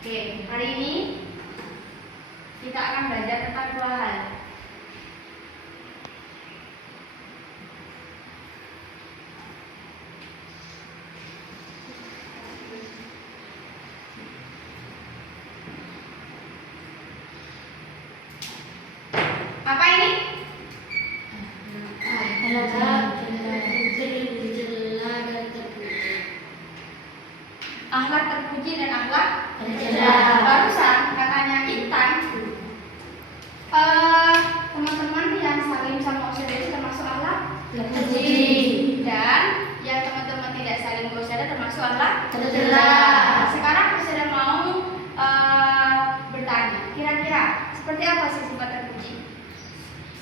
Oke, hari ini kita akan belajar tentang dua hal. Apa ini? Akhlak terpuji dan akhlak tercela. Barusan katanya Intan, teman-teman yang salim sama Ustazah itu termasuk akhlak terpuji, dan yang teman-teman tidak salim ke Ustazah termasuk akhlak tercela. Sekarang Ustazah mau bertanya, kira-kira seperti apa sih sifat terpuji?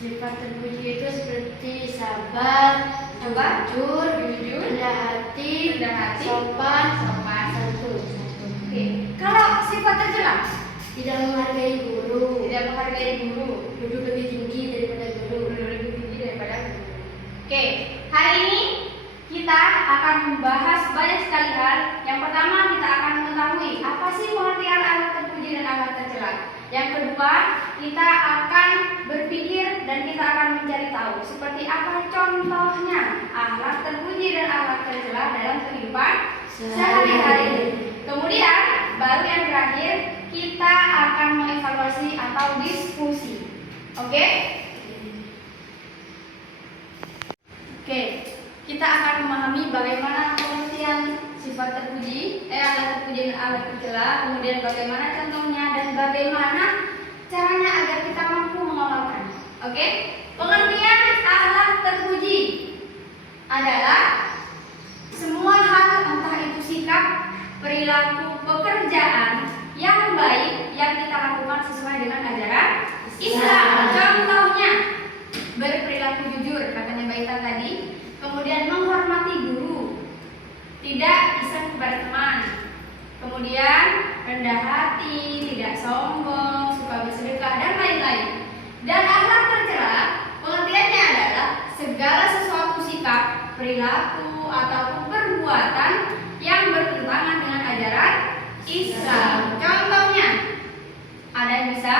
Sifat terpuji itu seperti sabar, jujur, rendah hati, sopan, santun. Oke. Kalau sifat tercela, Tidak menghargai guru, duduk lebih tinggi daripada guru. lebih tinggi daripada guru. Oke, hari ini kita akan membahas banyak sekali hal. Yang pertama, kita akan mengetahui apa sih pengertian akhlak terpuji dan akhlak tercela. Yang kedua, kita akan berpikir dan kita akan mencari tahu seperti apa contohnya akhlak terpuji dan akhlak tercela dalam kehidupan sehari-hari. Kemudian, baru yang terakhir, kita akan mengevaluasi atau diskusi. Oke? Oke, kita akan memahami bagaimana pengertian sifat terpuji, akhlak terpuji dan akhlak tercela, kemudian bagaimana contohnya dan bagaimana caranya agar kita mampu mengamalkan. Oke? Pengertian akhlak terpuji adalah semua hal, entah itu sikap, perilaku, pekerjaan yang baik yang kita lakukan sesuai dengan ajaran Islam. Contohnya, berperilaku jujur, katanya Mbak Ita tadi. Kemudian menghormati guru, tidak iseng kepada teman. Kemudian rendah hati, tidak sombong, suka bersedekah dan lain-lain. Dan akhlak tercela, pengertiannya adalah segala sesuatu sikap, perilaku ataupun perbuatan yang bertentangan dengan ajaran Islam. Contohnya, ada yang bisa?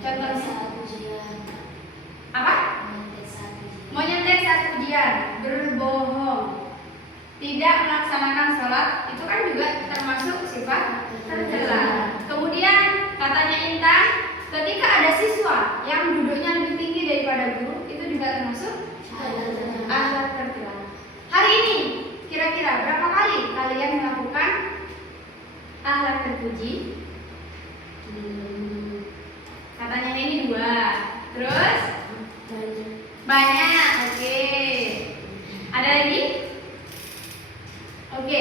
Contohnya apa? Menyentek saat ujian, berbohong, tidak melaksanakan sholat, itu kan juga termasuk sifat tercela. Kemudian katanya Intan, ketika ada siswa yang duduknya lebih tinggi daripada guru, itu juga termasuk akhlak tercela. Hari ini kira-kira berapa kali kalian melakukan akhlak terpuji? Katanya ini 2. Terus banyak. Oke. Ada lagi? Oke,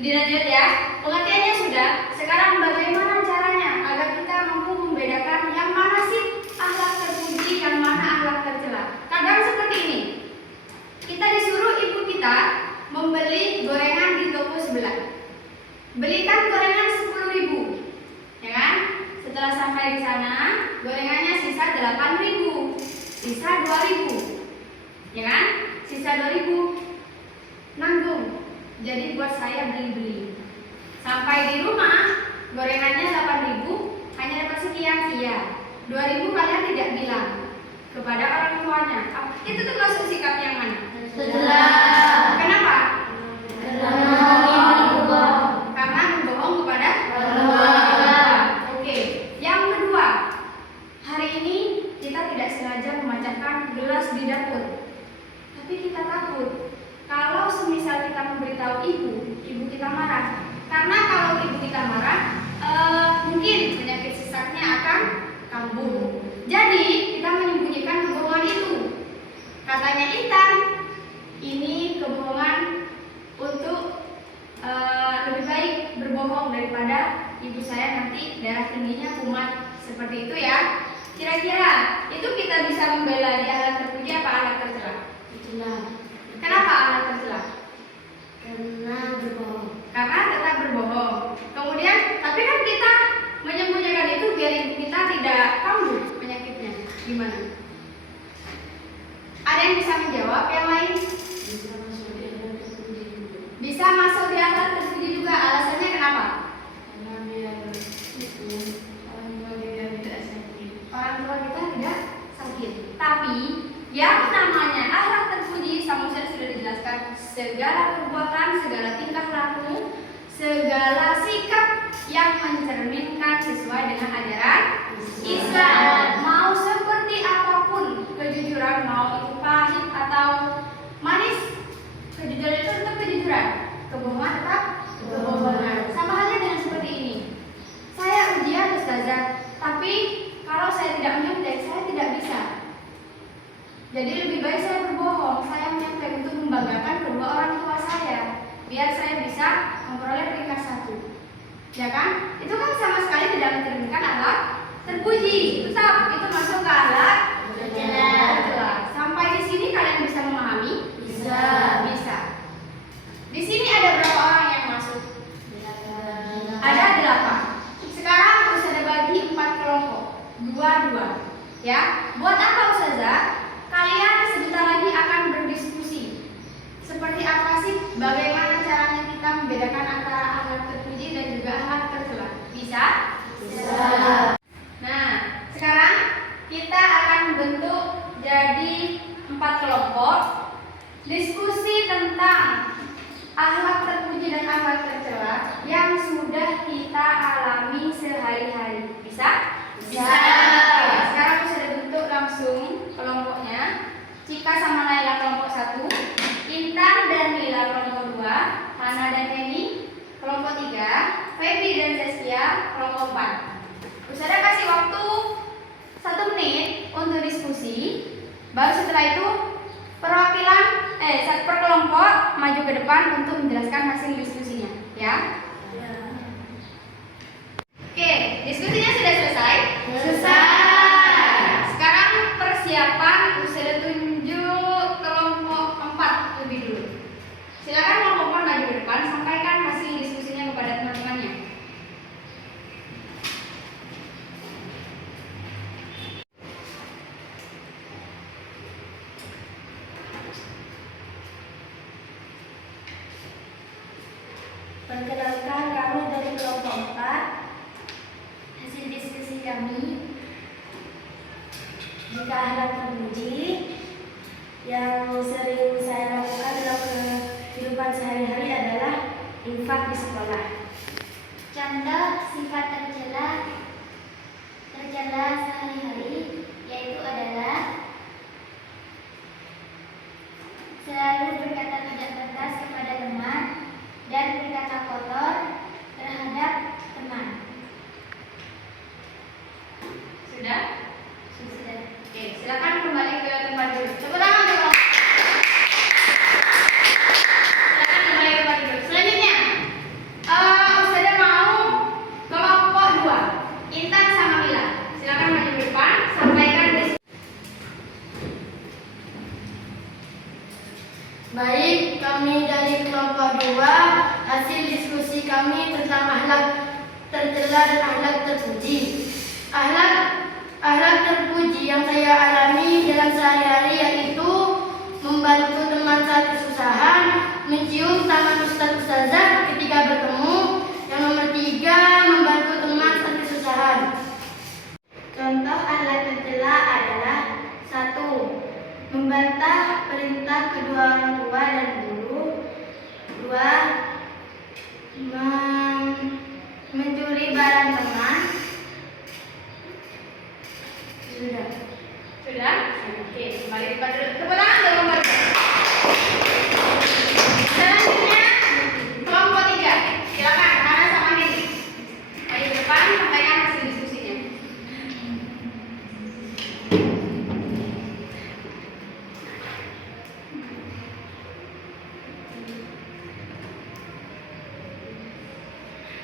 dilanjut ya. Pengertiannya sudah. Sekarang bagaimana caranya agar kita mampu membedakan yang mana sih akhlak terpuji, yang mana akhlak tercela? Kadang seperti ini. Kita disuruh ibu kita membeli gorengan di toko sebelah. Belikan gorengan 10.000, ya kan? Setelah sampai di sana, gorengannya sisa 8.000, sisa 2.000, ya kan? Sisa 2.000, nanggung. Jadi buat saya beli-beli. Sampai di rumah, gorengannya 8.000, hanya dapat sekian, iya. 2.000 kalian tidak bilang kepada orang tuanya. Itu termasuk sikap yang mana? Kenapa? Karena membohong kepada orang tua. Oke. Yang kedua, hari ini kita tidak sengaja memecahkan gelas di dapur, tapi kita takut kalau semisal kita memberitahu ibu kita marah. Karena kalau ibu kita marah, mungkin penyakit sesaknya akan kambuh. Jadi kita menyembunyikan kebohongan itu. Katanya Intan, ini kebohongan untuk lebih baik berbohong daripada ibu saya nanti darah tingginya kumat. Seperti itu ya. Kira-kira itu kita bisa membela di akhlak terpuji apa akhlak tercela? Kenapa akhlak tercela? Karena tetap berbohong. Kemudian, tapi kan kita menyembunyikan itu biar ibu kita tidak kambuh penyakitnya. Gimana? Ada yang bisa menjawab yang lain? Bisa masuk di akhlak terpuji juga. Bisa masuk di akhlak terpuji juga. Alasannya kenapa? segala sikap yang mencerminkan sesuai dengan ajaran Islam. Mau seperti apapun kejujuran, mau itu pahit atau manis, kejujuran itu tetap kejujuran, kebohongan tetap kebohongan. Sama halnya dengan seperti ini. Saya ujian ustazah, tapi kalau saya tidak menyontek, saya tidak bisa. Jadi lebih baik saya berbohong, saya menyontek untuk membanggakan kedua orang tua saya, biar saya bisa memperoleh peringkat 1. Ya kan? Itu kan sama sekali tidak mencerminkan akhlak terpuji. Tetap itu masuk ke akhlak tercela. Sampai di sini kalian bisa memahami? Bisa. Bisa. Di sini ada berapa orang yang masuk? Ada 8. Sekarang Ustazah bagi 4 kelompok, 2-2. Ya, buat apa Ustazah? Kalian sebentar lagi akan berdiskusi. Seperti apa sih bagaimana caranya kita membedakan antara akhlak terpuji dan juga akhlak tercela? Bisa? Bisa. Nah, sekarang kita akan membentuk jadi 4 kelompok. Diskusi tentang akhlak terpuji dan akhlak tercela yang sudah kita alami sehari-hari. Bisa? Bisa. Oke, sekarang aku sudah bentuk langsung kelompoknya. Cika sama Naila kelompok 1, Intan dan Lila kelompok 2, Hana dan Kenny kelompok 3, Feby dan Zeskia kelompok 4. Ustazah kasih waktu 1 menit untuk diskusi. Baru setelah itu perwakilan per kelompok maju ke depan untuk menjelaskan hasil diskusinya, ya. Oke, diskusinya sudah selesai? Selesai. Sekarang persiapan Ustazah tunjuk kelompok 4 lebih dulu. Silakan kelompok 4 maju ke depan, sampaikan hasil diskusinya kepada teman-temannya. Perkenalkan, kami dari kelompok 4. Hasil diskusi kami, jika akhlak terpuji yang sering saya lakukan dalam kehidupan sehari-hari adalah infak di sekolah. Contoh sifat tercela sehari-hari yaitu adalah selalu berkata tidak pantas kepada teman dan berkata kotor terhadap teman. Sudah? Sudah. Oke, silakan kembali ke tempat duduk. Tepuk tangan untuk kelompok. Silakan kembali ke tempat duduk. Selanjutnya, Ustazah mau kelompok 2, Intan sama Mila. Silakan maju ke depan, sampaikan diskusi. Baik, kami dari kelompok 2, hasil diskusi kami tentang akhlak tercela dan akhlak terpuji. Akhlak terpuji yang saya alami dalam sehari-hari yaitu membantu teman saat kesusahan, mencium tangan ustazah ketika bertemu. Yang nomor 3, membantu teman saat kesusahan. Contoh akhlak tercela adalah 1. Membantah perintah kedua orang tua dan guru. 2. Mencuri barang teman. Sudah. Sudah? Oke, kembali ke tempat duduk. Tepuk tangan untuk kelompok 2. Selanjutnya, kelompok 3. Silakan, Hana sama Henry. Maju ke depan, sampaikan hasil diskusinya.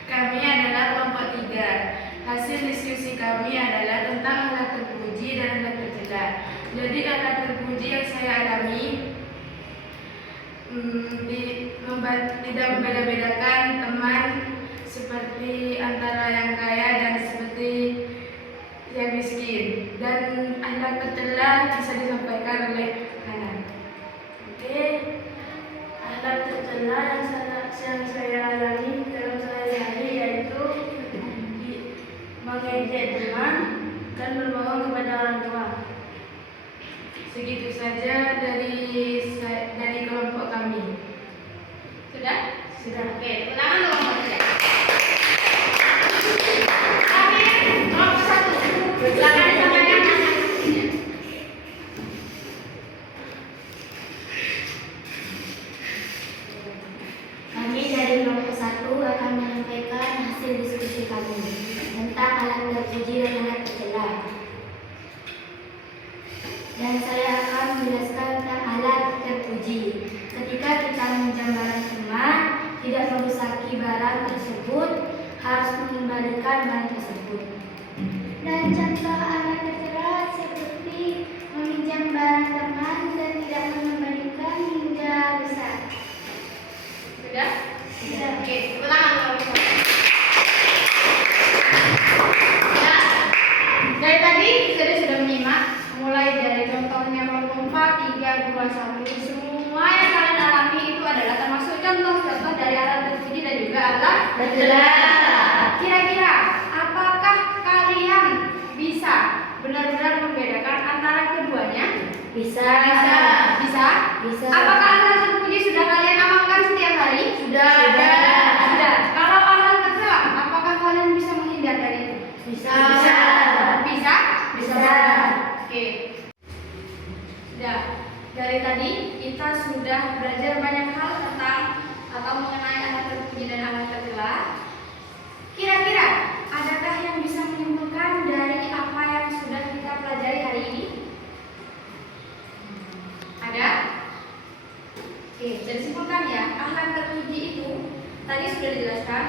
Kami adalah kelompok 3. Hasil diskusi kami adalah tentang akhlak terpuji dan akhlak tercela. Jadi akhlak terpuji yang saya alami tidak membeda-bedakan teman seperti antara yang kaya dan seperti yang miskin. Dan akhlak tercela bisa disampaikan oleh Hana. Oke, akhlak tercela yang saya alami dalam sehari-hari yaitu mengejek teman dan berbohong kepada orang tua. Segitu saja dari kelompok kami. Sudah? Sudah. Oke, tepuk tangan untuk kelompok 3. harus mengembalikan barang tersebut. Dan contoh alat tercela seperti meminjam barang teman dan tidak mengembalikan hingga rusak. Sudah? Sudah. Oke, tepuk tangan kalau bisa. Nah, dari tadi kita sudah menyimak mulai dari contohnya lomba 3, 2, 1. Semua yang kalian alami itu adalah termasuk contoh-contoh dari alat terpuji dan juga alat tercela. Kira-kira apakah kalian bisa benar-benar membedakan antara keduanya? Bisa. Bisa? Bisa. Apakah alat terpuji sudah kalian amalkan setiap hari? Sudah. Sudah. Kalau alat tercela, apakah kalian bisa menghindar dari itu? Bisa. Bisa? Bisa. Oke. Sudah. Dari tadi kita sudah belajar banyak hal tentang atau mengenai alat terpuji dan alat tercela. Kira-kira adakah yang bisa menyimpulkan dari apa yang sudah kita pelajari hari ini? Ada? Oke, jadi simpulkan ya. Alat terpuji itu tadi sudah dijelaskan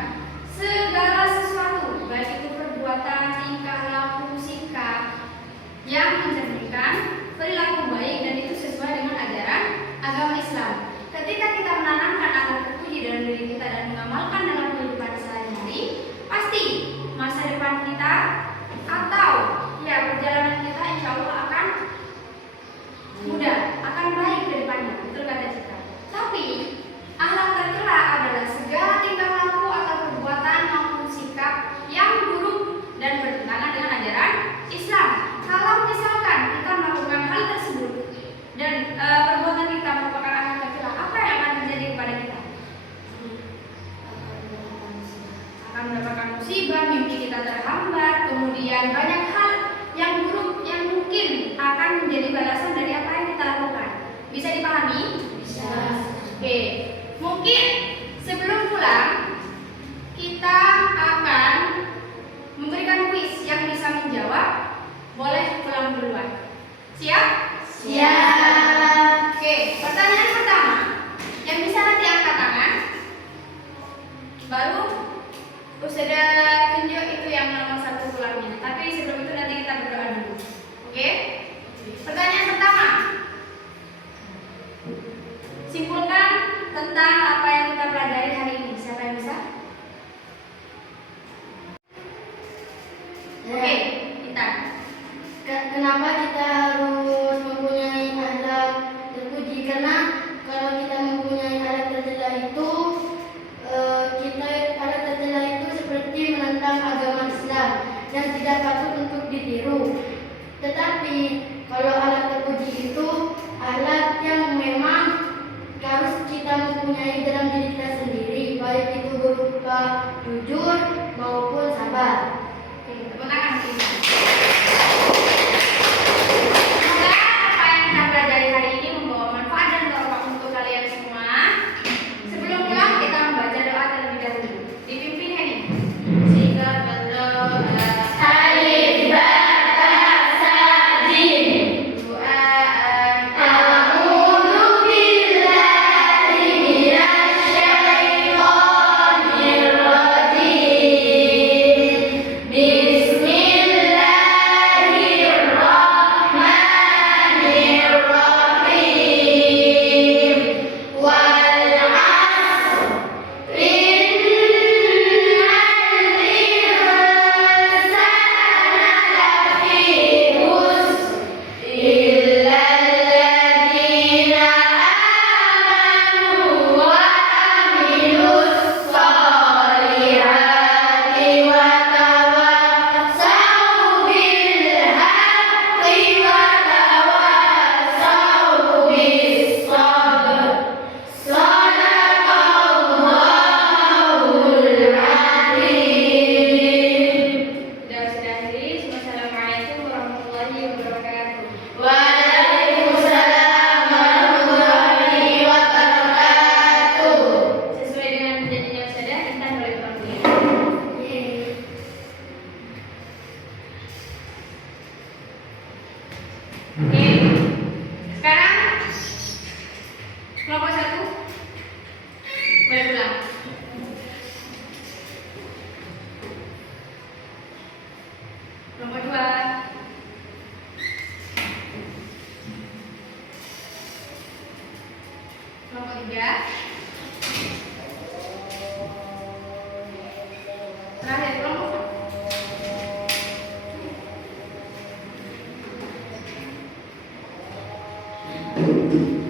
segala sesuatu, baik itu perbuatan, tingkah laku, sikap yang mencerminkan perilaku baik dan itu sesuai dengan ajaran agama Islam. Ketika kita menanamkan alat terpuji dalam diri kita dan mengamalkan dalam kehidupan sehari-hari, pasti masa depan kita atau ya perjalanan kita insya Allah akan mudah, akan baik ke depannya. Betul kata Cika. Tapi akhlak tercela adalah segala tingkah laku atau perbuatan maupun sikap yang buruk dan bertentangan dengan ajaran Islam. Kalau misalkan kita melakukan hal tersebut dan perbuatan kita merupakan akhlak tercela, apa yang akan terjadi kepada kita? Akan mendapatkan musibah, mimpi kita terhambat, kemudian banyak hal yang buruk yang mungkin akan menjadi balasan dari apa yang kita lakukan. Bisa dipahami? Bisa. Oke, mungkin sebelum pulang kita akan memberikan kuis yang bisa menjawab. Boleh pulang duluan. Siap? Siap. Oke, pertanyaan pertama yang bisa nanti angkat tangan. Baru sudah tunjuk itu yang nomor 1 pulangnya. Tapi sebelum itu nanti kita berdoa dulu. Oke? Pertanyaan pertama. Simpulkan tentang apa yang kita pelajari hari ini. Siapa yang bisa? Oke, kita. Kenapa kita harus mempunyai akhlak terpuji? Karena kalau kita mempunyai akhlak tercela itu, akhlak tercela itu seperti menentang agama Islam dan tidak patut untuk ditiru. Tetapi kalau akhlak terpuji itu akhlak yang memang harus kita mempunyai dalam diri kita sendiri, baik itu berupa jujur maupun sabar. Oke, tepuk tangan kita. Semoga apa yang kita pelajari hari ini membawa manfaat dan barokah untuk kalian semua. Sebelum pulang kita membaca doa terlebih dahulu. Dipimpin Heni. Sehingga berdoa Alif ba ta sa jim. doa A'udzu billahi minasy Oke.